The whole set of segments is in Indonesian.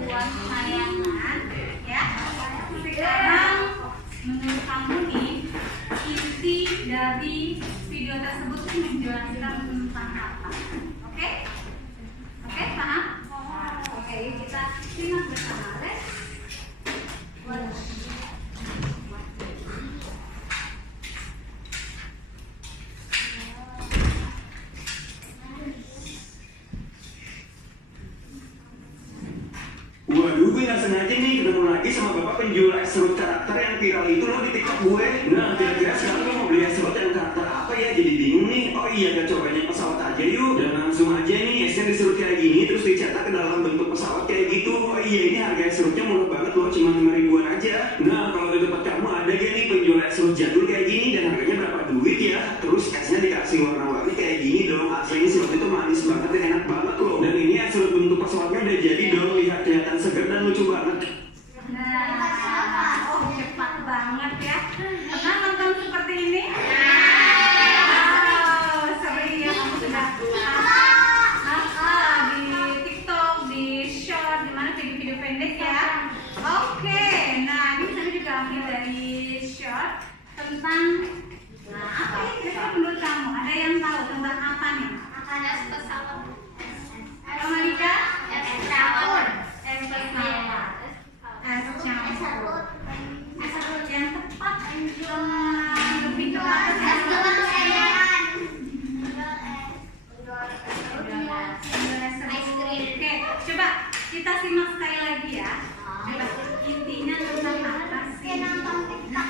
buat tayangan ya. Sekarang menurut kamu nih, inti dari video tersebut menjelaskan tentang apa? Oke? Oke, paham? Oke, yuk kita simak bersama. Waduh, gue gak sengaja nih ketemu lagi sama bapak penjual es serut karakter yang viral itu loh di TikTok gue. Nah, kira-kira sekarang gue mau beli es serut yang karakter apa ya? Jadi bingung nih. Oh iya, gak cobanya pesawat aja yuk. Dan langsung aja nih, esnya diserut kayak gini terus dicetak ke dalam bentuk pesawat kayak gitu. Oh iya, ini harga es serutnya murah banget loh, cuma 5 ribuan aja. Nah, kalau di tempat kamu ada gak nih penjual es serut jadul kayak gini dan harganya berapa duit ya? Terus esnya dikasih warna-warni kayak gini dong. Aslinya serut itu manis banget dan enak banget loh. Dan ini es serut bentuk pesawatnya udah jadi dong. Lihat, kelihatan segar dan lucu banget. Nah, oh cepat banget ya. Pernah nonton seperti ini? Sering ya kamu sudah di TikTok, di short, di mana video-video pendek ya. Oke, nah ini saya juga ambil dari short tentang apa ya kira-kira menurut kamu? Ada yang tahu tentang apa nih? Ada pesawat. Malika? Es campur. Es pesawat. Es campur. Yang tepat lebih tepat Es Oke, coba kita simak sekali lagi ya. Coba intinya tentang apa sih?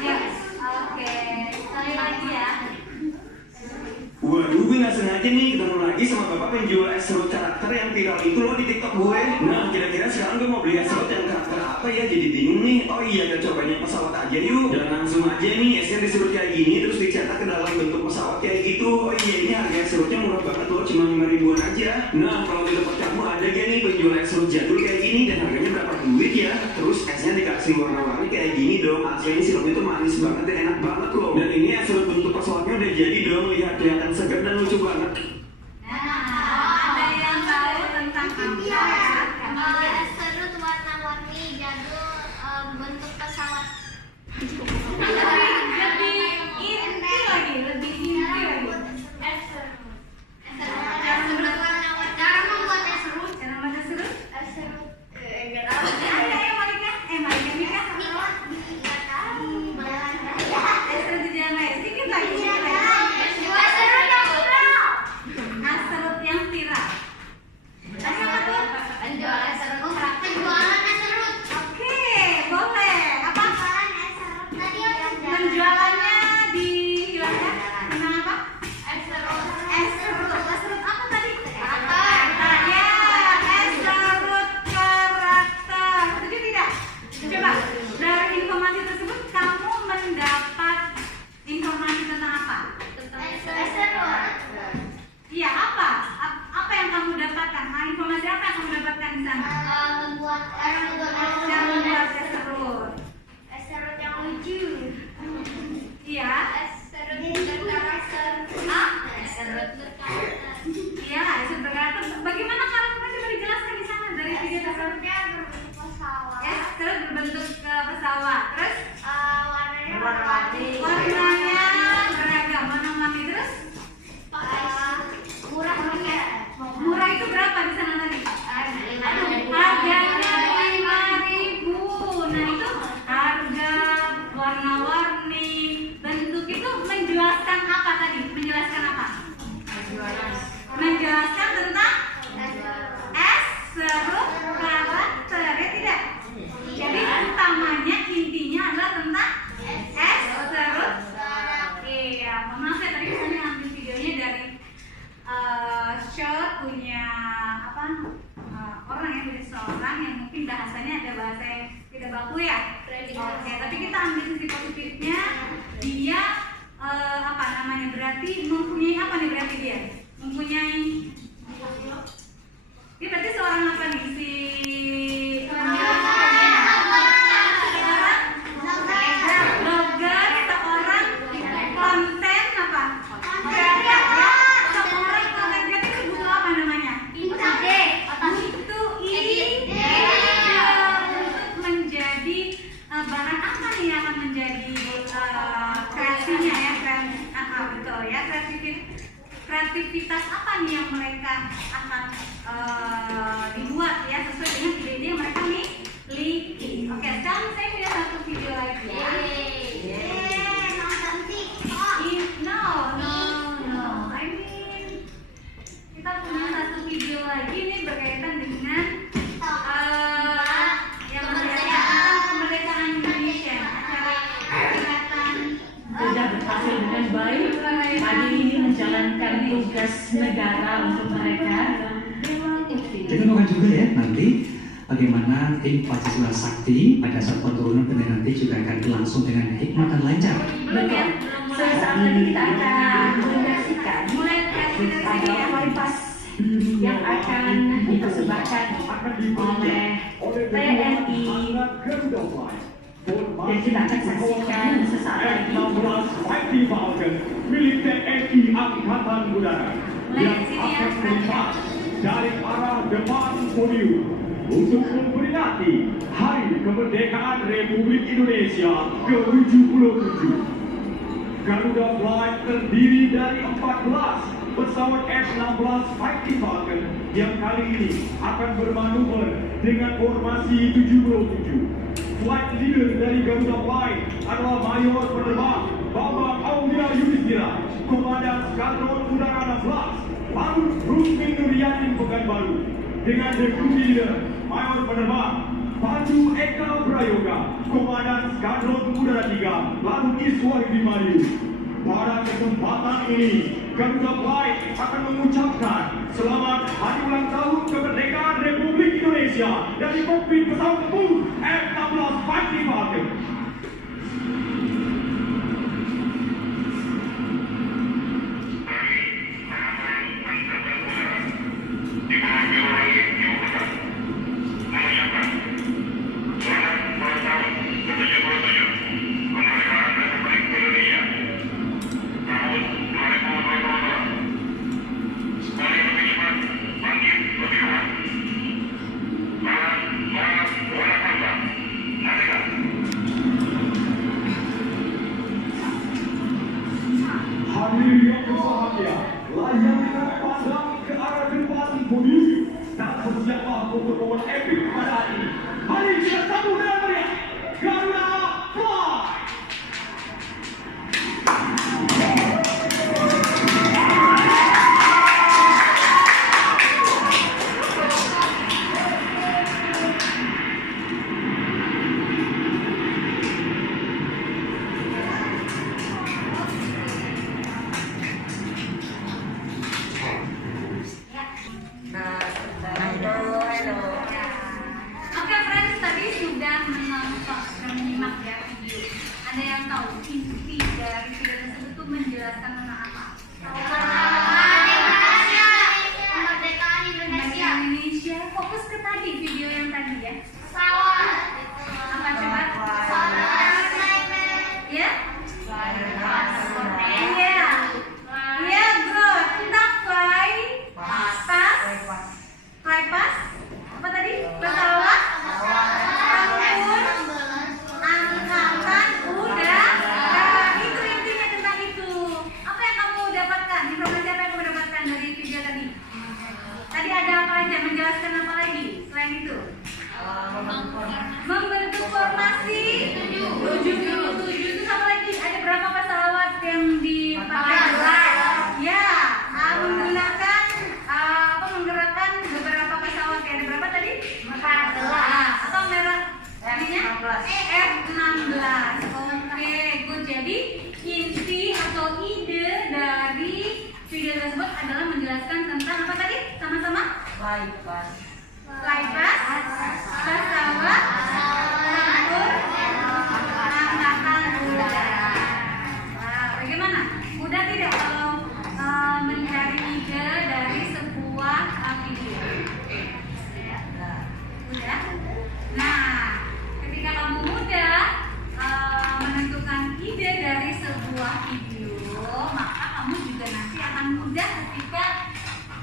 Yes. Oke, sekali lagi ya. Waduh, gue gak sengaja nih ketemu lagi sama bapak penjual es serut karakter yang viral itu loh di TikTok gue. Nah, kira-kira sekarang gue mau beli es serut yang karakter apa ya? Jadi bingung nih. Oh iya, gak cobanya pesawat aja yuk. Dan langsung aja nih, esnya diserut kayak gini terus dicetak ke dalam bentuk pesawat kayak gitu. Oh iya, ini harga es serutnya murah banget loh, cuma 5 ribuan aja. Nah, kalau di tempat kamu ada gak nih penjual es serut jadul kayak gini dan harganya berapa duit ya? Terus esnya dikasih warna-warni kayak gini dong. Aslinya sirupnya itu manis banget dan enak banget loh. Dan ini es serut bentuk pesawatnya udah jadi dong. Lihat, kelihatan segar dan lucu banget. Nah, ada yang tahu tentang apa? Es serut warna-warni jadul bentuk pesawat. Lebih inti lagi, lebih inti lagi. Es serut warna-warni. Cara membuat es serut. Cara membuat es serut? Es serut. Ada yang Malika? Malika Mika? Nggak tahu. Es serut di jalan raya. Sedikit lagi. Es serut yang viral. Es serut yang viral. Tadi apa tuh? Penjual es serut. Penjualan es serut. Oke, boleh. Apa? Tadi Penjualannya dihilangkan tentang apa? es serut. Es serut. Es serut apa tadi? Karakter. Ya, es serut karakter. Setuju tidak? Coba, dari informasi tersebut kamu mendapat informasi tentang apa? Es serut. Iya, apa? Apa yang kamu dapatkan? Informasi apa yang kamu dapatkan di sana? Membuat Cara membuat es serut. es serut yang lucu. Iya. Es serut berkarakter. Hah? Es serut berkarakter. Iya, es serut berkarakter. Bagaimana karakternya coba dijelaskan di sana dari video tersebut? Berbentuk pesawat. Es serut berbentuk pesawat. Terus Warnanya warna-warni. warnanya beragam, warna-warni. Terus Murah harga. murah itu berapa di sana tadi? Harganya 5.000. Nah itu harga, warna-warni, bentuk itu menjelaskan apa tadi? Menjelaskan apa? Menjelaskan tentang es serut karakter, ya tidak? Jadi utamanya intinya adalah tentang es serut. Iya, maaf ya tadi saya ambil videonya dari short punya apa orang yang dari seorang yang mungkin bahasanya ada bahasa yang tidak baku ya. Oke, tapi kita ambil sisi positifnya. Dia apa namanya, berarti mempunyai apa nih, berarti dia mempunyai, dia berarti seorang apa nih si blogger, seorang konten apa? Seorang konten kreatif itu butuh apa namanya? Ide. Butuh ide. dibuat ya sesuai dengan ide-ide yang mereka miliki. Oke, sekarang saya punya satu video lagi ya. Nonton TikTok. No. I mean, kita punya satu video lagi nih berkaitan dengan yang berkaitan kemerdekaan Indonesia. Acara peringatan Sudah berhasil dengan baik. Pagi ini menjalankan tugas negara untuk mereka. Kita doakan juga ya nanti bagaimana tim Pancasila Sakti pada saat penurunan bendera nanti juga akan berlangsung dengan hikmat dan lancar. belum ya? Sesaat lagi kita akan menyaksikan Mulai dari sini ada ya. flypass yang akan dipersembahkan oleh TNI dan kita akan saksikan sesaat lagi. Fighting Falcon milik TNI Angkatan Udara yang akan melompat dari arah depan podium untuk memperingati Hari Kemerdekaan Republik Indonesia ke-77. Garuda Flight terdiri dari 14 pesawat F-16 Fighting Falcon yang kali ini akan bermanuver dengan formasi 77. Flight leader dari Garuda Flight adalah Mayor Penerbang Bambang Aulia Yudhistira, Komandan Skadron Udara 16, Laut Rusmin Nuryatin Pekanbaru, dengan Deputy Leader Mayor Penerbang Panju Eka Prayoga, Komandan Skadron Udara 3, Laut Iswar Bimayu. Pada kesempatan ini, Garuda Flight akan mengucapkan selamat hari ulang tahun kemerdekaan Republik Indonesia dari kokpit pesawat tempur F-16 Fighting Falcon. Hadirin yang berbahagia, layangkan pandang ke arah depan podium dan bersiaplah untuk momen epik pada hari ini. Mari kita sambut dengan meriah Garuda Flight. Oke friends, tadi sudah menonton dan menyimak ya video. Ada yang tahu inti dari video tersebut itu menjelaskan tentang apa? Kemerdekaan Indonesia. Indonesia. Fokus ke tadi video yang tadi ya. Pesawat. Apa coba? Ya? Iya. Iya bro. Tentang fly pass. Apa tadi? Pesawat. Angkatan udara. Itu intinya tentang itu. Apa yang kamu dapatkan? Informasi apa yang kamu dapatkan dari video tadi? Tadi ada apa aja? Menjelaskan apa lagi selain itu? Membentuk formasi 77. Itu apa lagi? Ada berapa pesawat yang dipakai? Ya, menggunakan menggerakkan beberapa pesawat. Ada berapa tadi? 14. Atau merek tadinya? F-16. Oke, good. Jadi inti atau ide dari video tersebut adalah menjelaskan tentang apa tadi? Sama-sama? Flypass, pesawat tempur angkatan udara. Wah, bagaimana? Mudah tidak kalau mencari ide dari sebuah video? Mudah? Nah, ketika kamu mudah menentukan ide dari sebuah video, maka kamu juga nanti akan mudah ketika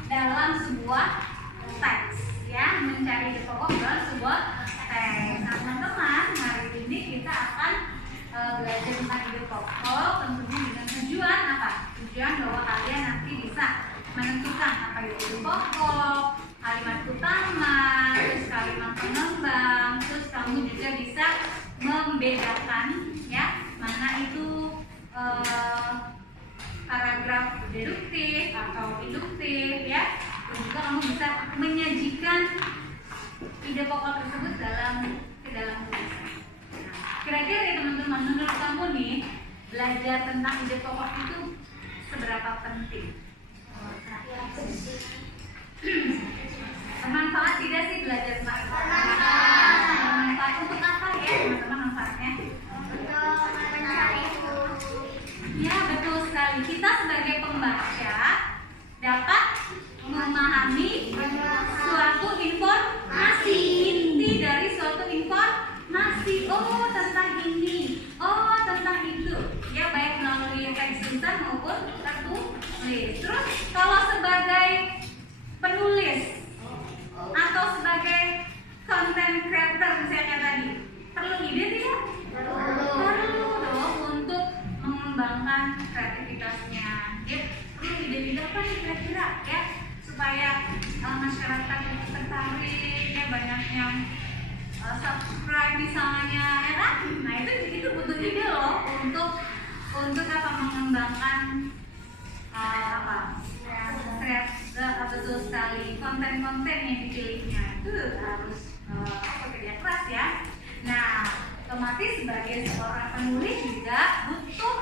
dalam sebuah teks, ya, mencari ide pokok dalam sebuah teks. kamu juga bisa membedakan ya mana itu paragraf deduktif atau induktif ya. Dan juga kamu bisa menyajikan ide pokok tersebut ke dalam tulisan. Kira-kira ya teman-teman, menurut kamu nih belajar tentang ide pokok itu seberapa penting? Bermanfaat tidak sih belajar tentang ide pokok? Bermanfaat untuk apa ya teman-teman manfaatnya? Untuk mencari Ya betul sekali. Kita sebagai pembaca dapat memahami suatu informasi, inti dari suatu informasi. Oh tentang ini, oh tentang itu. Ya baik melalui teks tulisan maupun tertulis. Terus kalau sebagai penulis atau sebagai content creator misalnya tadi, perlu ide tidak? Perlu dong untuk mengembangkan kreativitasnya. Ya, perlu ide-ide apa nih kira-kira ya supaya masyarakat itu tertarik ya, banyak yang subscribe misalnya ya kan? Nah itu butuh ide loh untuk apa mengembangkan betul sekali konten-konten yang dipilihnya itu harus bekerja keras ya. Nah otomatis sebagai seorang penulis juga butuh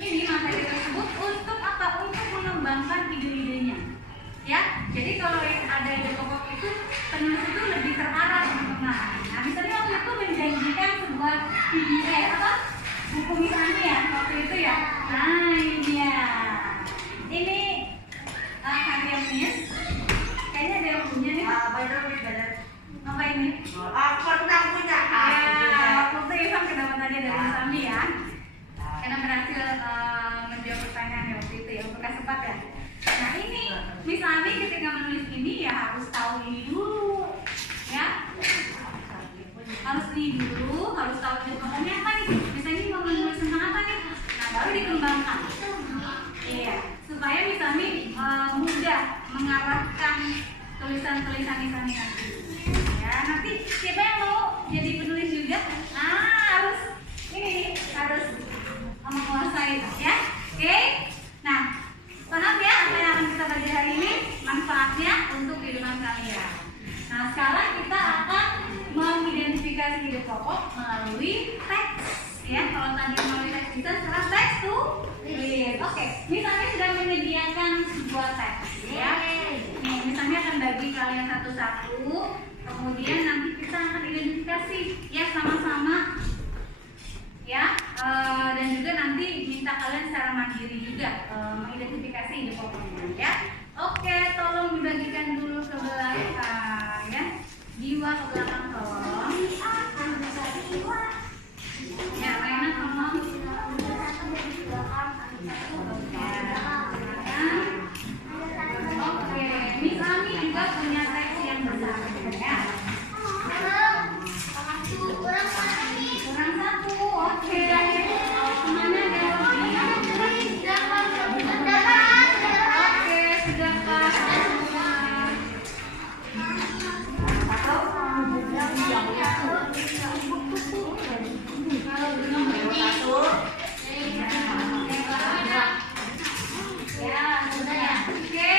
ini materi tersebut untuk apa? Untuk mengembangkan ide-idenya ya. Jadi kalau ada ide pokok itu penulis itu lebih terarah teman-teman. Nah misalnya waktu itu menjanjikan sebuah buku misalnya ya waktu itu ya. Nah ini dia, ini karya Miss kayaknya ada yang punya nih. Apa ini? Pernah punya. Ya, waktu itu Ivan kedapatannya dari Miss Ami ya. Karena berhasil menjawab pertanyaan waktu itu ya, untuk sempat ya. Nah ini Miss Ami ketika menulis ini ya harus tahu ini dulu ya. Harus ini dulu, harus tahu ide pokoknya apa nih. Misalnya mau menulis tentang apa nih? Nah baru dikembangkan. Iya, supaya Miss Ami mudah mengarahkan tulisan-tulisan Miss Ami nanti. Ya, nanti siapa yang mau jadi penulis juga? Harus menguasai ya. Oke. Nah, paham ya apa yang akan kita belajar hari ini? Manfaatnya untuk kehidupan kalian. Nah, sekarang kita akan mengidentifikasi ide pokok melalui teks ya. Kalau tadi melalui teks kita sekarang teks tulis. Oke, misalnya sudah menyediakan sebuah teks ya. Nih, misalnya akan bagi kalian satu-satu. Kemudian nanti kita akan identifikasi ya sama-sama ya, dan juga nanti minta kalian secara mandiri juga mengidentifikasi ide pokoknya ya. Oke, tolong dibagikan dulu ke belakang ya, diwa ke belakang tolong. Ya, Rena tolong. Oke, Miss Ami juga punya teks yang besar ya. Kurang satu, oke. Kemana ada lagi? Oke, sudah Pak. Ya, sudah ya. Oke,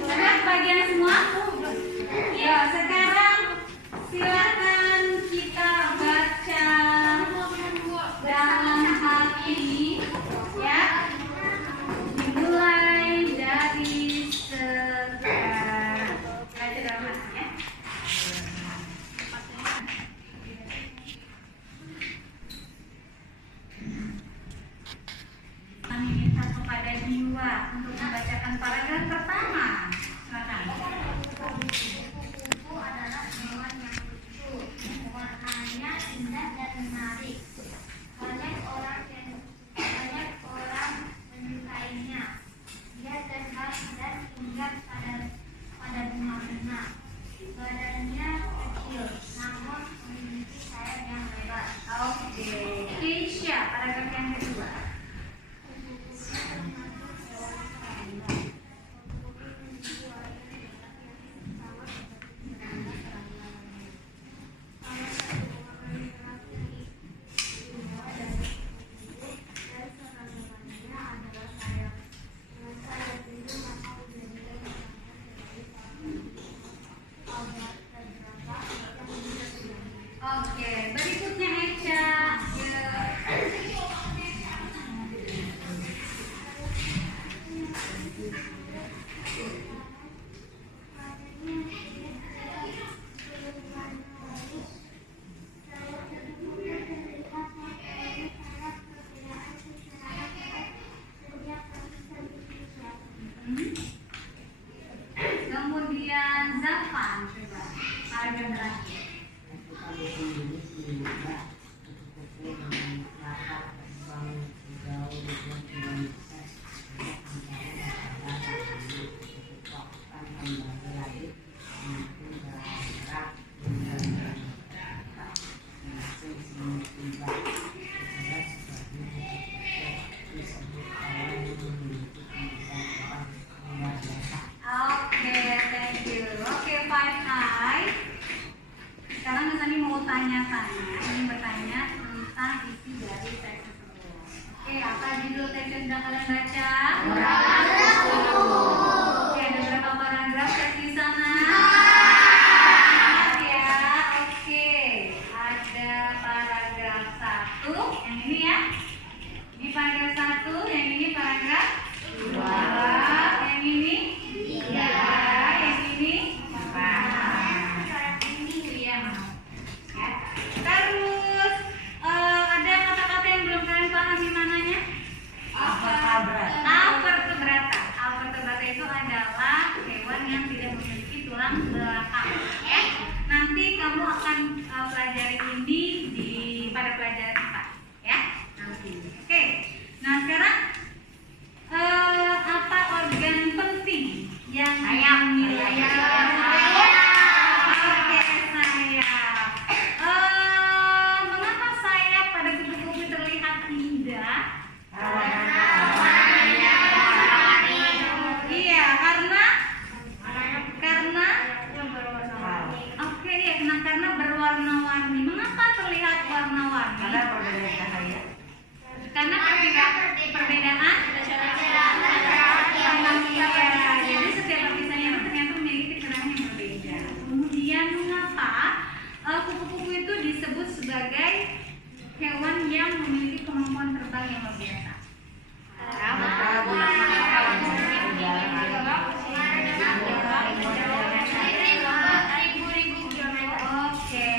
sudah bagian semua. Ya, sekarang sekarang Mas Ami mau tanya-tanya, ingin bertanya tentang isi dari teks tersebut. Oke, apa judul teks yang sedang kalian baca? Oke, ada berapa paragraf teks di sana? Ya, oke. Ada paragraf 1, yang ini ya. Ini paragraf 1, yang ini paragraf 2, yang ini 3, yang ini 4. Iya. Ya. Terus ada kata-kata yang belum kalian pahami mananya? Alvertebrata. Alvertebrata itu adalah hewan yang tidak memiliki tulang belakang. Ya. Nanti kamu akan pelajari ini pada pelajaran kita, ya. Nanti. Oke. Nah sekarang apa organ penting yang dimiliki? Oke, sayap. Mengapa sayap pada kupu-kupu terlihat indah? Iya, karena oke ya, karena berwarna-warni. Mengapa terlihat warna-warni? Karena perbedaan. Jadi setiap lapisannya itu ternyata memiliki keterangan yang berbeda. Kemudian mengapa kupu-kupu itu disebut sebagai hewan yang memiliki kemampuan terbang yang luar biasa? Oke,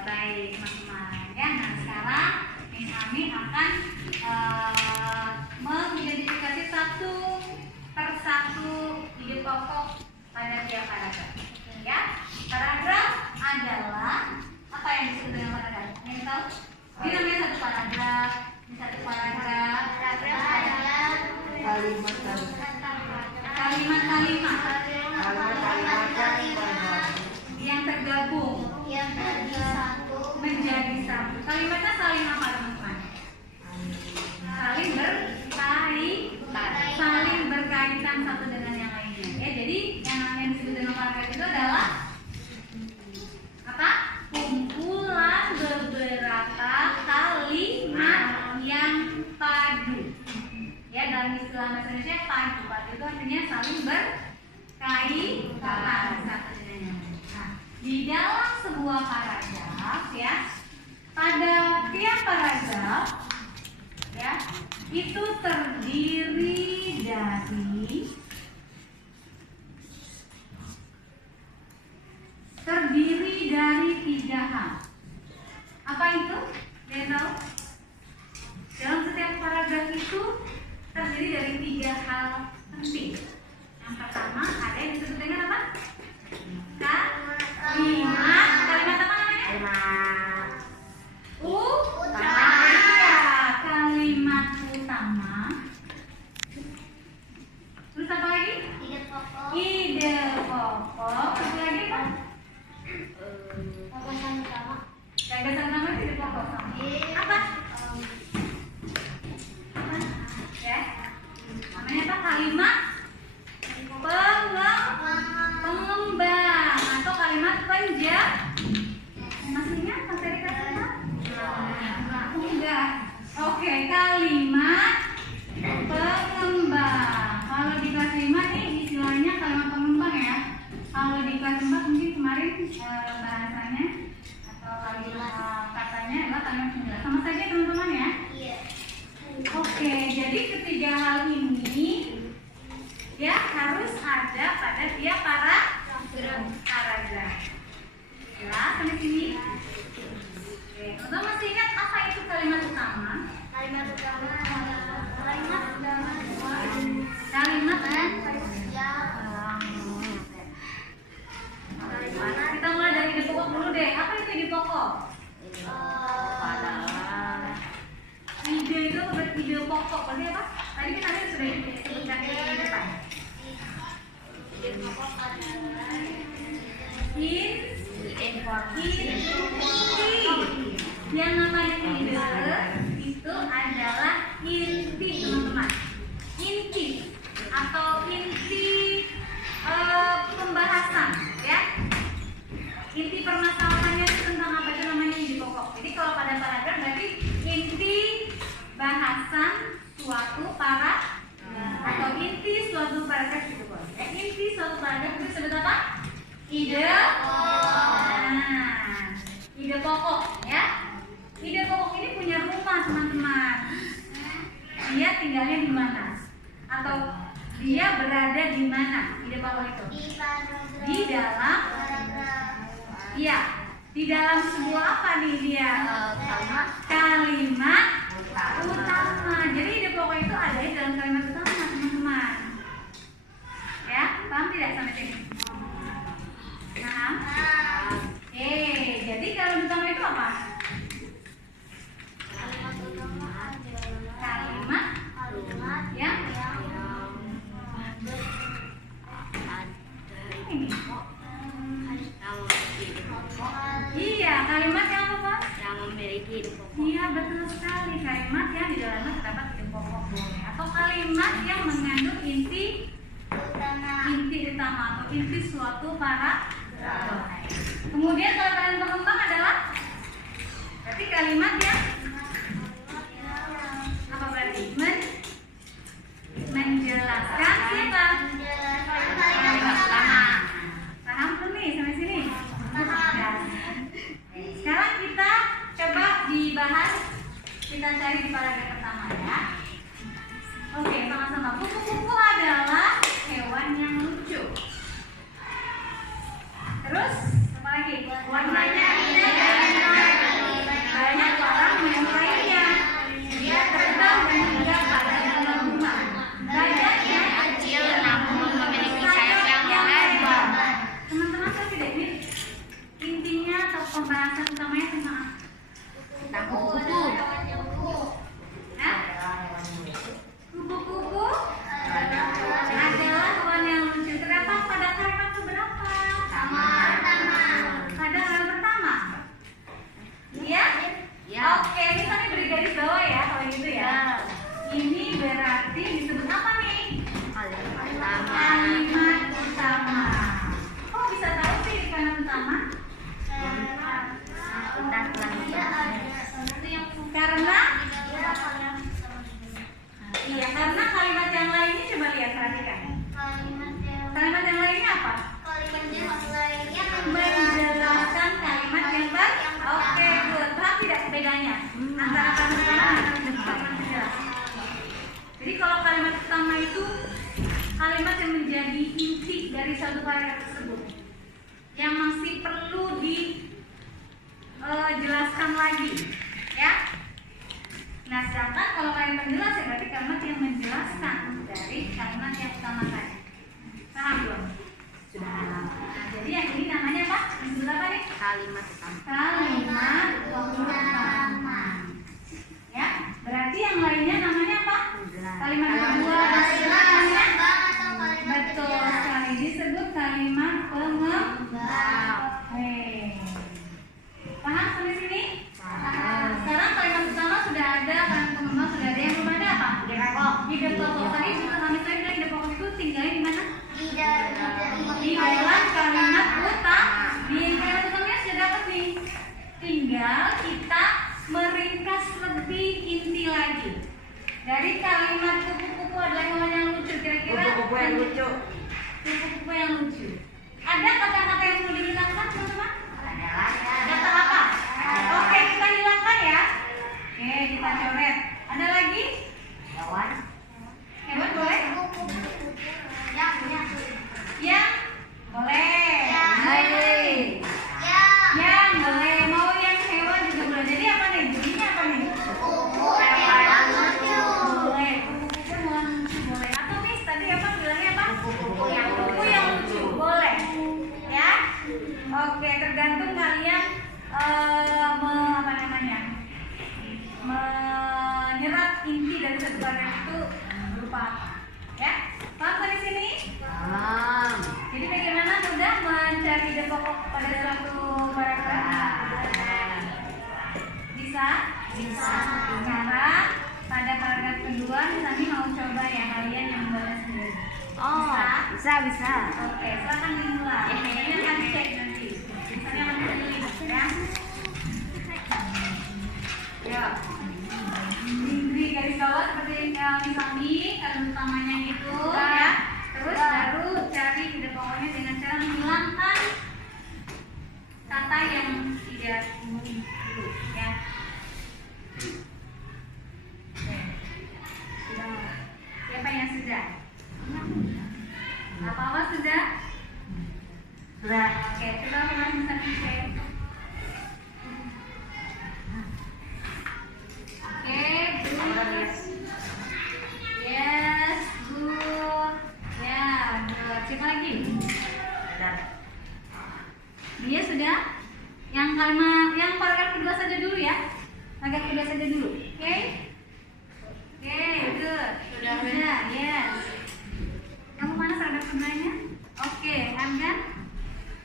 baik teman-teman. Ya, nah sekarang Miss Ami akan mengidentifikasi satu persatu ide pokok pada tiap paragraf. Ya, paragraf adalah apa yang disebut dengan paragraf? Yang tahu? Ini namanya satu paragraf. Kalimat-kalimat yang tergabung menjadi satu. Kalimatnya saling apa teman-teman? Saling berkaitan satu dengan yang lainnya. Ya, jadi yang namanya disebut dengan paragraf itu adalah apa? Kumpulan beberapa kalimat yang padu. Ya, dalam istilah bahasa Indonesia padu. Padu itu artinya saling berkaitan satu dengan yang lain. Nah, di dalam sebuah paragraf ya, pada tiap paragraf ya, itu terdiri dari 3 hal. Apa itu? Kalian tahu? Dalam setiap paragraf itu terdiri dari 3 hal penting. Yang pertama ada yang disebut dengan apa? Kalimat. Kalimat apa namanya? Kalimat utama. Terus apa lagi? Ide pokok. Terus lagi apa? Gagasan utama itu ide pokok. Apa? Ya. Namanya apa? Kalimat pengembang atau kalimat masih ingat materi kata? Enggak. Oke, kalimat pengembang. Kalau di kelas 5 nih istilahnya kalimat pengembang ya. Kalau di kelas 4 mungkin kemarin bahasanya atau kalimat katanya adalah kalimat penjelas. Sama saja teman-teman ya. Oke, jadi ketiga hal ini ya harus ada pada tiap paragraf. Jelas sampai sini? Oke, teman-teman masih ingat apa itu kalimat utama? Kita mulai dari ide pokok dulu deh. Apa itu ide pokok? Ide itu ide pokok. Berarti apa? Tadi kan ada sudah disebutkan di depan. Ide pokok adalah inti. Yang namanya ide itu adalah inti teman-teman. Inti atau inti pembahasan ya. Inti permasalahan Ide. Nah, ide pokok ya. Ide pokok ini punya rumah teman-teman. Dia tinggalnya di mana? Atau dia berada di mana? Ide pokok itu di dalam. Iya, di dalam sebuah apa nih dia? Kalimat utama. Jadi ide pokok itu ada di dalam kalimat utama teman-teman. Ya, paham tidak sampai sini? Paham? Jadi kalimat utama itu apa? Kalimat yang ini. Iya, kalimat yang apa? Yang memiliki ide pokok. Iya, betul sekali. Kalimat yang di dalamnya terdapat ide pokok boleh. Atau kalimat yang mengandung inti utama atau inti suatu paragraf. Kemudian kalau kalimat pengembang adalah berarti kalimat yang apa berarti? Menjelaskan siapa? Kalimat utama. Paham belum nih sampai sini? Sekarang kita coba dibahas. Kita cari di paragraf pertama ya. Oke, sama-sama. Kupu-kupu adalah hewan yang lucu. Terus apa lagi? Warnanya indah dan menarik. Banyak orang menyukainya. Dia terbang dan tinggal pada dalam rumah. Badannya Kecil namun memiliki sayap yang lebar. teman-teman tahu tidak ini intinya atau pembahasan utamanya tentang apa? Tentang kupu-kupu. Hah? Kupu-kupu adalah hewan yang lucu. Terdapat pada kalimat keberapa? Pada kalimat pertama. Iya? Ya. Oke, ini kami beri garis bawah ya kalau gitu ya. Ini berarti disebut apa nih? Kalimat utama. Kok bisa tahu sih di kalimat utama? Karena iya, karena kalimat yang lainnya coba lihat perhatikan. Kalimat yang lainnya apa? Menjelaskan kalimat yang ber. Oke, good. Paham tidak bedanya antara kalimat utama dan kalimat penjelas? Jadi kalau kalimat utama itu kalimat yang menjadi inti dari satu paragraf tersebut, yang masih perlu dijelaskan lagi, ya. Nah, sedangkan kalau kalimat penjelas ya berarti kalimat yang menjelaskan dari kalimat yang utama tadi. Paham belum? Sudah. Nah, jadi yang ini namanya apa? Disebut apa nih? Kalimat utama. Kalimat utama. Ya, berarti yang lainnya namanya apa? Kalimat kedua namanya betul sekali disebut kalimat pengembang. Paham sampai sini? Sekarang kalimat utama sudah ada, kalimat pengembang sudah ada. Yang belum ada apa? Ide pokok. Tadi juga kami bilang ide pokok itu tinggalnya di mana? Di dalam kalimat utama. Di kalimat utamanya sudah dapat nih. Tinggal kita meringkas lebih inti lagi. Dari kalimat kupu-kupu adalah hewan yang lucu, kira-kira Kupu-kupu yang lucu. Kupu-kupu yang lucu. Ada kata-kata yang perlu dihilangkan teman-teman? Kata apa? Oke, kita hilangkan ya. Oke, kita coret. Ada lagi? Hewan boleh? Yang boleh. Yang boleh. Mau yang hewan juga boleh. Jadi apa nih? Jadinya apa nih? Boleh. Kupu-kupu hewan lucu boleh. Atau Miss tadi apa bilangnya apa? Kupu yang lucu boleh. Ya. Oke, tergantung kalian apa namanya? Menyerap inti dari satu paragraf itu berupa apa? Ya. Paham sampai sini? Jadi bagaimana mudah mencari ide pokok pada suatu paragraf? Bisa? Sekarang pada paragraf kedua kami mau coba ya kalian yang membaca sendiri. Bisa. Oke, silakan dimulai. Ini akan cek nanti. Misalnya akan pilih ya. Ya. Diberi garis bawah seperti yang kami kalimat utamanya itu ya. Terus baru cari ide pokoknya dengan cara menghilangkan Oke, coba ulang satu cek. Oke, good. Yes, good. Ya, good. Cek lagi. Dia sudah. Yang kalimat, yang paragraf kedua saja dulu ya. Paragraf kedua saja dulu. Oke? Oke, good. Sudah, yes. Kamu mana paragraf keduanya? Oke, Argan.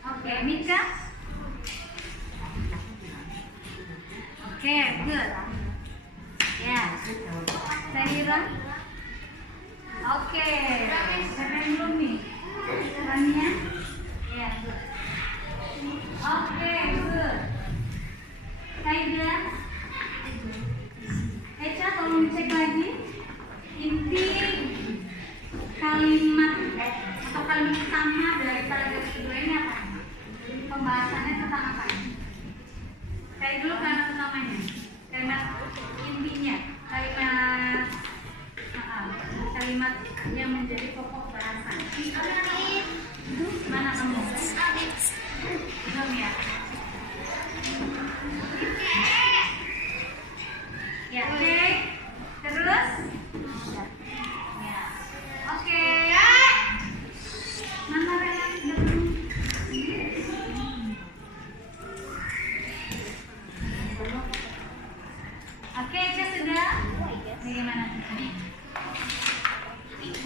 Oke, Mika. Oke, good. Ya. Zahira. Oke. Siapa yang belum nih? Rania. Ya, good. Oke, good. Kaida. Eca, tolong cek lagi inti kalimat atau kalimat utama dari paragraf kedua ini apa? Pembahasannya tentang apa? Cari dulu kalimat utamanya, kalimat intinya, kalimat yang menjadi pokok bahasan. Mana kamu? Belum ya? Ya, oke. Terus? Ya. Oke. Mana yang Oke, Ca sudah? Bagaimana?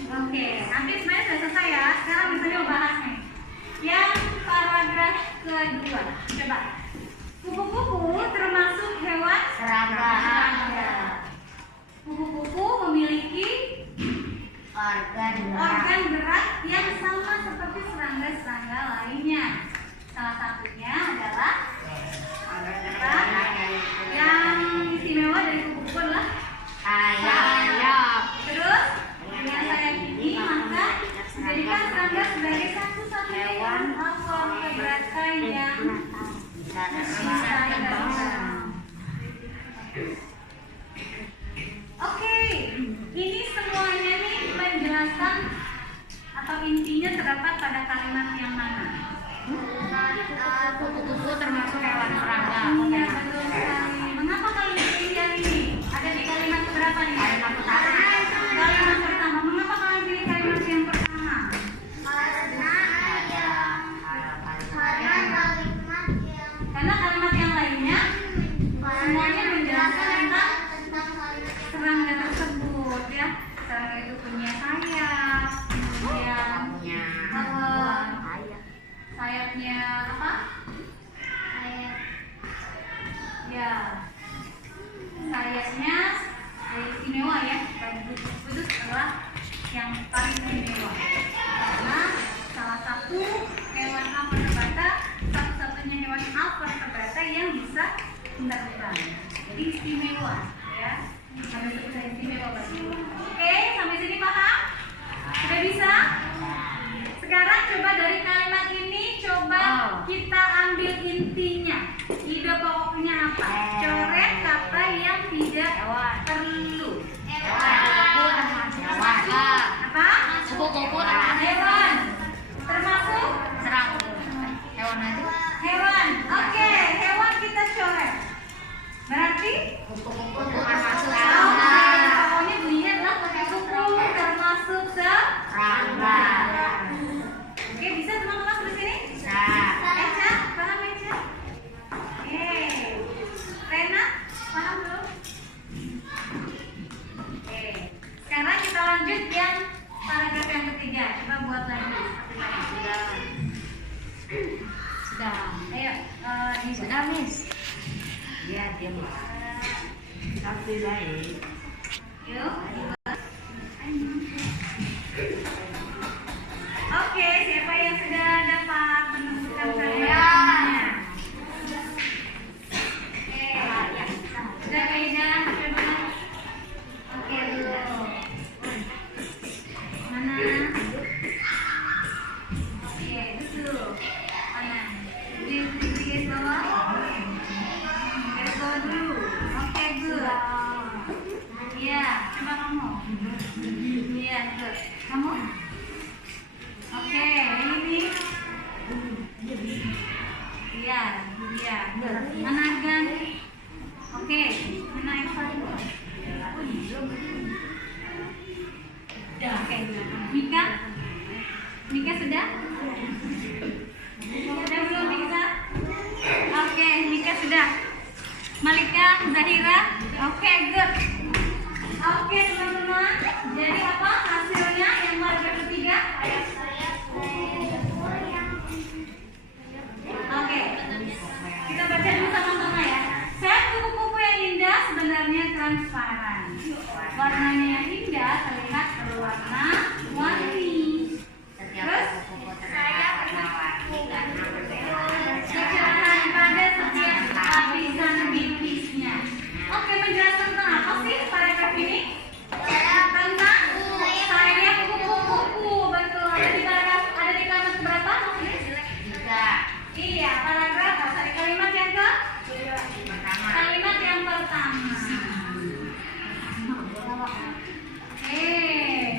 Oke, hampir sebenarnya sudah selesai ya. Sekarang misalnya mau bahas nih. Yang paragraf kedua. Coba. Kupu-kupu termasuk hewan serangga. Kupu-kupu memiliki organ gerak yang sama seperti serangga-serangga lainnya. Salah satunya adalah yang istimewa dari kupu-kupu adalah sayap. Terus dengan sayap ini maka menjadikan serangga sebagai satu-satunya hewan vertebrata yang bisa terbang. Oke, ini semuanya nih penjelasan atau intinya terdapat pada kalimat yang mana? Kupu-kupu termasuk hewan serangga. Iya, betul sekali. Mengapa kalimat ini ada di kalimat berapa nih? Kalimat pertama. Kalimat pertama. Mengapa kalian pilih kalimat yang pertama? Karena kalimat yang lainnya semuanya menjelaskan tentang serangga tersebut ya. Serangga itu punya sayap, kemudian sayapnya apa? Ya, sayapnya istimewa ya. Kudus adalah yang paling istimewa karena salah satu hewan vertebrata, satu-satunya hewan vertebrata yang bisa terbang. Jadi istimewa ya. Sampai sebutnya istimewa berarti. Oke, sampai sini paham? Sudah bisa? Sekarang coba dari kalimat ini coba kita ambil intinya. Ide pokoknya apa? Coret kata yang tidak perlu. Apa? Kupu-kupu hewan. Termasuk serangga. Hewan aja. Hewan. Oke, hewan kita coret. Berarti kupu-kupu termasuk serangga. Pokoknya bunyinya adalah kupu-kupu termasuk serangga. Oke, bisa teman-teman di sini? Bisa. Eca, paham Eca? Oke. Rena, paham belum? Oke. Sekarang kita lanjut yang paragraf yang ketiga. Coba buat lagi. Sudah. Ayo, sudah, Miss. Ya, diam. Tapi baik. Yuk. Oke, siapa yang sudah dapat menentukan kalimatnya? Oke, sudah Kaida, coba. Oke, sudah. Mana? Oke, betul. Mana? Di garis bawah. Garis bawah dulu. Oke, good. Iya, coba kamu. Iya, iya. Menagan. Oke, menaikkan. Oke, Mika. Mika sudah? Sudah belum Mika? Oke, Mika sudah. Malika, Zahira. Oke, good. Oke, teman-teman. Jadi apa hasilnya yang marga ketiga? Oke, kita baca dulu sama-sama ya. Set kupu-kupu yang indah sebenarnya transparan. Warnanya yang indah terlihat berwarna-warni. Terus, kecerahan pada setiap lapisan bipisnya. Oke, menjelaskan tentang apa sih paragraf ini? Tentang sayap kupu-kupu. Betul. Ada di paragraf, ada di kalimat berapa? Iya, paragraf dari kalimat yang ke? Kalimat yang pertama.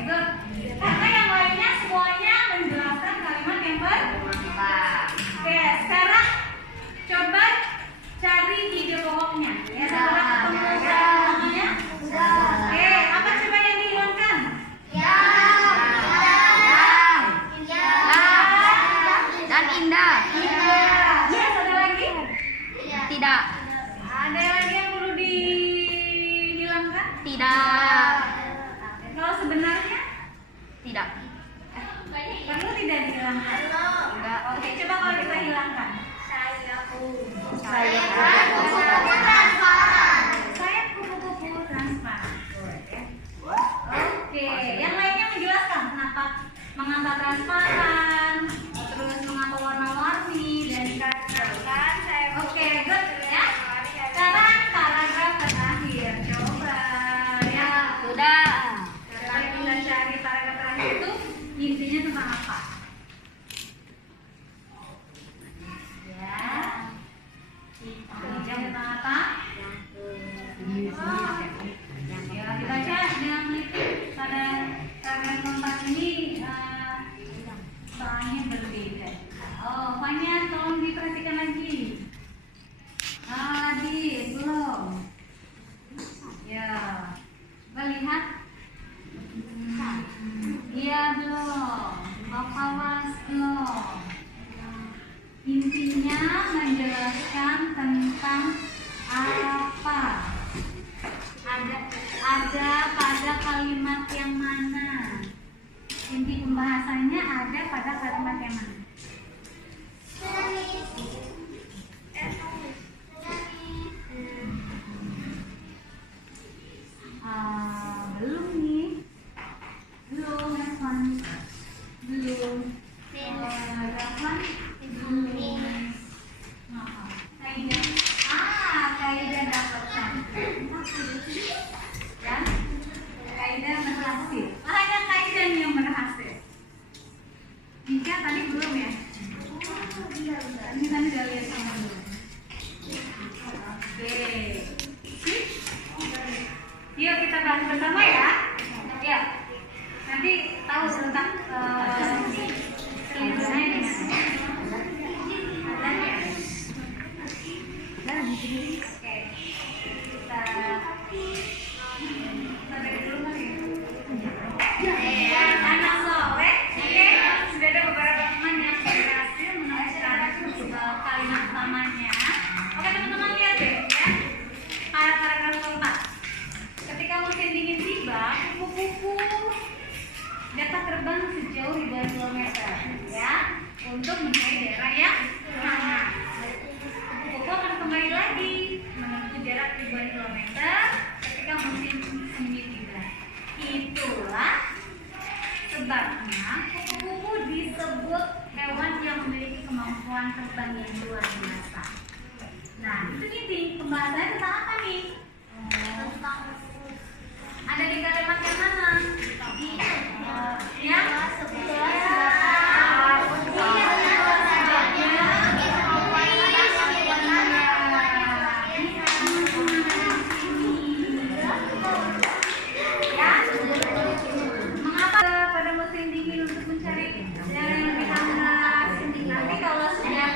Good. Karena yang lainnya semuanya menjelaskan kalimat yang pertama. Oke, sekarang coba cari ide pokoknya. Ya, setelah ketemu namanya. Oke, apa coba yang dihilangkan? Dan indah. Yes, ada lagi? Tidak. Ada lagi yang perlu dihilangkan? Tidak. Kalau sebenarnya Tidak. perlu tidak dihilangkan? Enggak. Oke, coba kalau kita hilangkan. Saya Sayap kupu-kupu transparan. Oke, yang lainnya menjelaskan mengapa transparan, terus mengapa warna-warni dan dikatakan saya. Oke, good ya. Sekarang paragraf terakhir. Coba ya. sudah. Setelah kita cari paragraf terakhir itu intinya tentang apa? Ya. Intinya tentang apa? Ya, dibaca dengan teliti. Pada paragraf keempat ini soalnya berbeda. Oh, Fanya tolong diperhatikan lagi. Adit, belum. Ya, coba lihat. Iya belum. Bapak belum. Intinya menjelaskan tentang apa? Ada pada kalimat yang mana? Inti pembahasannya ada pada kalimat yang mana? Belum nih. Belum, Rahman. Belum. Rahman. Belum. Kaidah. Kaidah dapatkan. Dan kaidah berhasil. Hanya kaidah yang berhasil. Nika tadi belum ya? Ini tadi udah lihat sama dulu. Oke. Yuk kita bahas bersama ya. Ya. Nanti tahu tentang kelihatannya di mana. Oke. Kita sampai dulu kali ya. Anak soleh. Oke. Sudah ada beberapa teman yang berhasil menuliskan kalimat utamanya. Oke teman-teman lihat deh ya. Paragraf keempat. Ketika musim dingin tiba, kupu-kupu dapat terbang sejauh ribuan kilometer, ya, untuk mencari daerah yang hangat. Kupu-kupu akan kembali lagi menempuh jarak ribuan kilometer ketika musim semi tiba. Itulah sebabnya kupu-kupu disebut hewan yang memiliki kemampuan terbang yang luar biasa. Nah, itu inti pembahasannya tentang apa nih? Ada di kalimat yang mana? Ya, mengapa pada musim dingin untuk mencari daerah yang lebih hangat? Nanti kalau sudah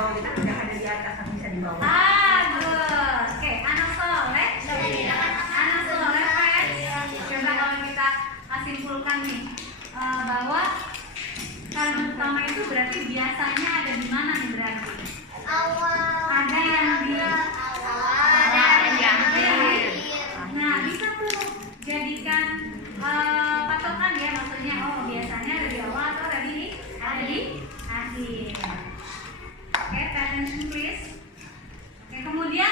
bawah kita tidak ada di atas, tapi bisa di bawah. Bagus. Oke, anak soleh. Anak soleh, friends. Coba kalau kita simpulkan nih bahwa kalimat utama itu berarti biasanya ada di mana nih berarti? Ada yang di Nah, bisa tuh jadikan patokan ya, maksudnya biasanya ada di awal atau ada di akhir. Oke, pay attention please. Oke, kemudian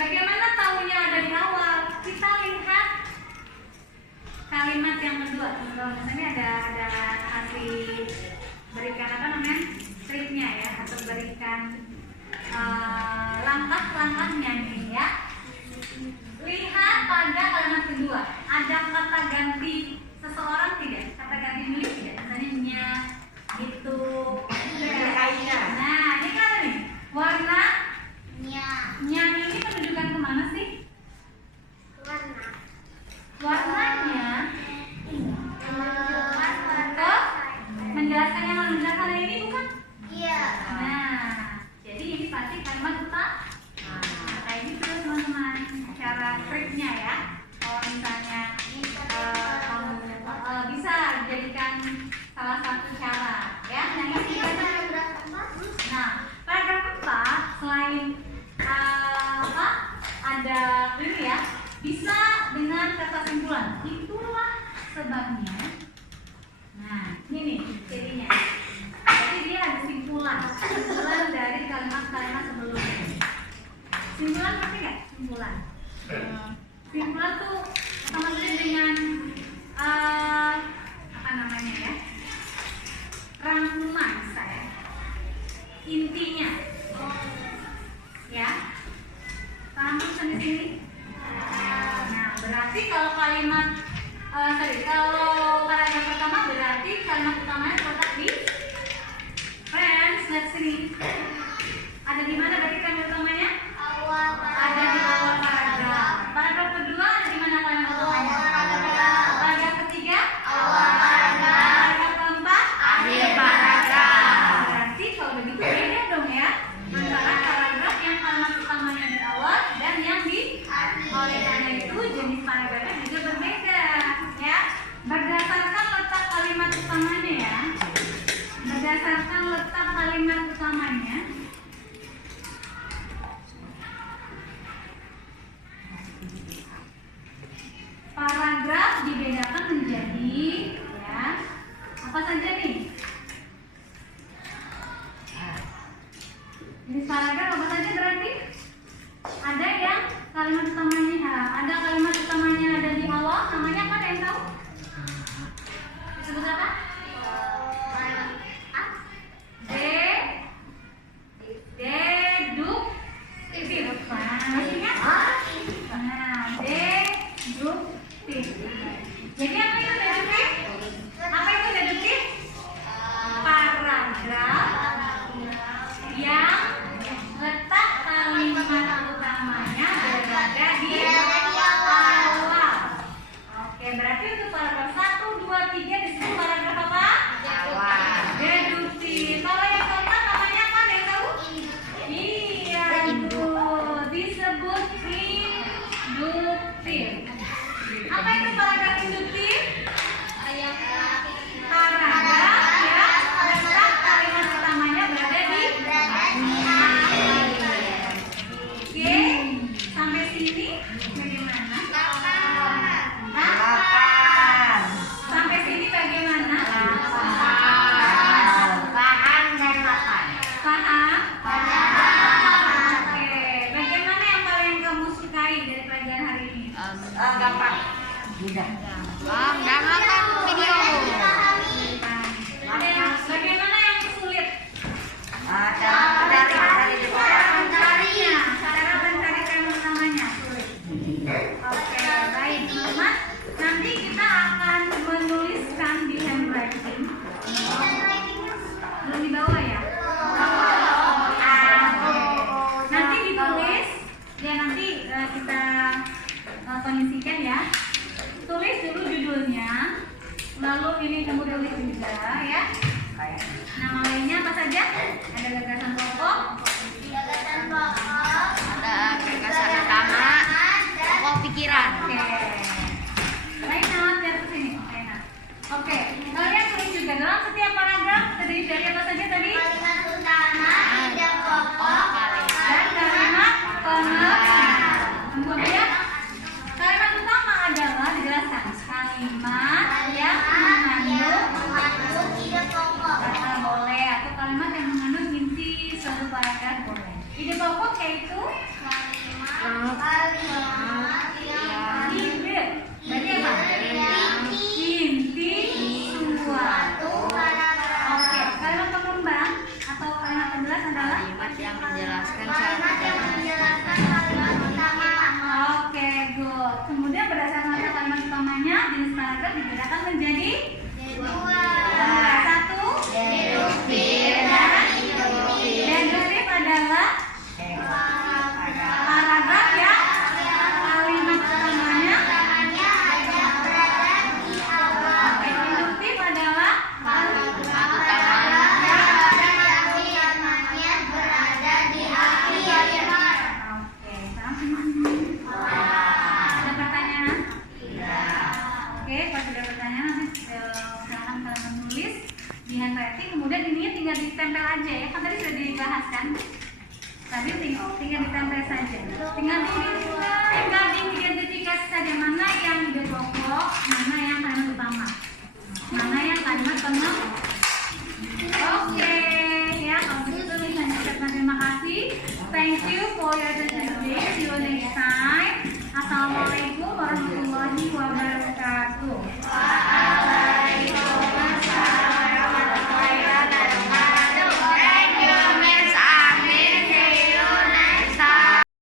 bagaimana tahunya ada di awal? Kita lihat kalimat yang kedua. Misalnya ada kasih berikan apa namanya? Triknya ya, atau berikan langkah-langkahnya nih ya. Lihat pada kalimat kedua, ada kata ganti seseorang tidak? Kata ganti milik tidak? Misalnya nya, itu, nah ini kan nih warna nya ini menunjukkan kemana sih? Warnanya ke menjelaskan yang menjelaskan ini bukan? Nah, jadi ini pasti kalimat utama. Kayak gitu teman-teman, cara triknya ya. Kalau misalnya bisa dijadikan salah satu cara ya. Nah, paragraf 4 selain ada ini ya, bisa dengan kata simpulan. Itulah sebabnya. Nah, ini nih jadinya. Jadi dia ada simpulan dari kalimat-kalimat sebelumnya. Simpulan ngerti nggak? Simpulan. Simpulan tuh sama saja dengan apa namanya ya? Rangkuman saya. Intinya. Ya. Paham sampai sini? Nah, berarti kalau kalimat kalau paragraf pertama berarti kalimat utamanya terletak di friends, lihat sini. Ada di mana berarti kalimat utamanya? Ada di awal paragraf. Paragraf kedua ada di mana kalimat utamanya? Paragraf ketiga? Paragraf keempat? Akhir paragraf. Berarti kalau begitu beda dong ya antara paragraf yang kalimat utamanya di awal dan yang di oleh karena itu jenis paragrafnya juga berbeda ya, berdasarkan letak kalimat utamanya ya, berdasarkan letak kalimat utamanya. Paragraf dibedakan menjadi ya apa saja nih? Jenis paragraf apa saja berarti? Ada yang kalimat utamanya, ada kalimat utamanya ada di awal, namanya apa? Ada yang tahu? Disebut apa? Deduktif. Masih ingat? Nah, deduktif. Jadi apa itu deduktif? Apa itu deduktif? Paragraf yang letak kalimat utamanya berada di awal. Oke, berarti untuk paragraf 1, 2, 3 disebut paragraf apa? Deduktif. Kalau yang keempat namanya apa? Ada yang tahu? Iya, itu disebut induktif. Apa itu paragraf induktif? Paragraf yang letak kalimat utamanya berada di akhir. Oke, sampai sini bagaimana? Sampai sini bagaimana? Paham dan makan. Paham? Oke, bagaimana yang paling kamu sukai dari pelajaran hari ini? Gampang. Mudah. Ada yang bagaimana yang sulit? Dari Mencarinya, cara mencari kalimat utamanya sulit. Oke, baik teman-teman. Nanti kita akan menuliskan di handwriting. Belum di bawah ya? Nanti ditulis, ya nanti kita kondisikan ya. Tulis dulu judulnya, lalu ini kamu tulis juga ya. Nama lainnya apa saja? Ada gagasan pokok, ini tinggal ditempel aja ya, kan tadi sudah dibahas kan. Tadi tinggal ditempel saja. Tinggal diidentifikasi saja mana yang ide pokok, mana yang kalimat utama, mana yang kalimat penuh. Oke, ya kalau begitu bisa ucapkan terima kasih. Thank you for your attention today. See you next time. Assalamualaikum warahmatullahi wabarakatuh.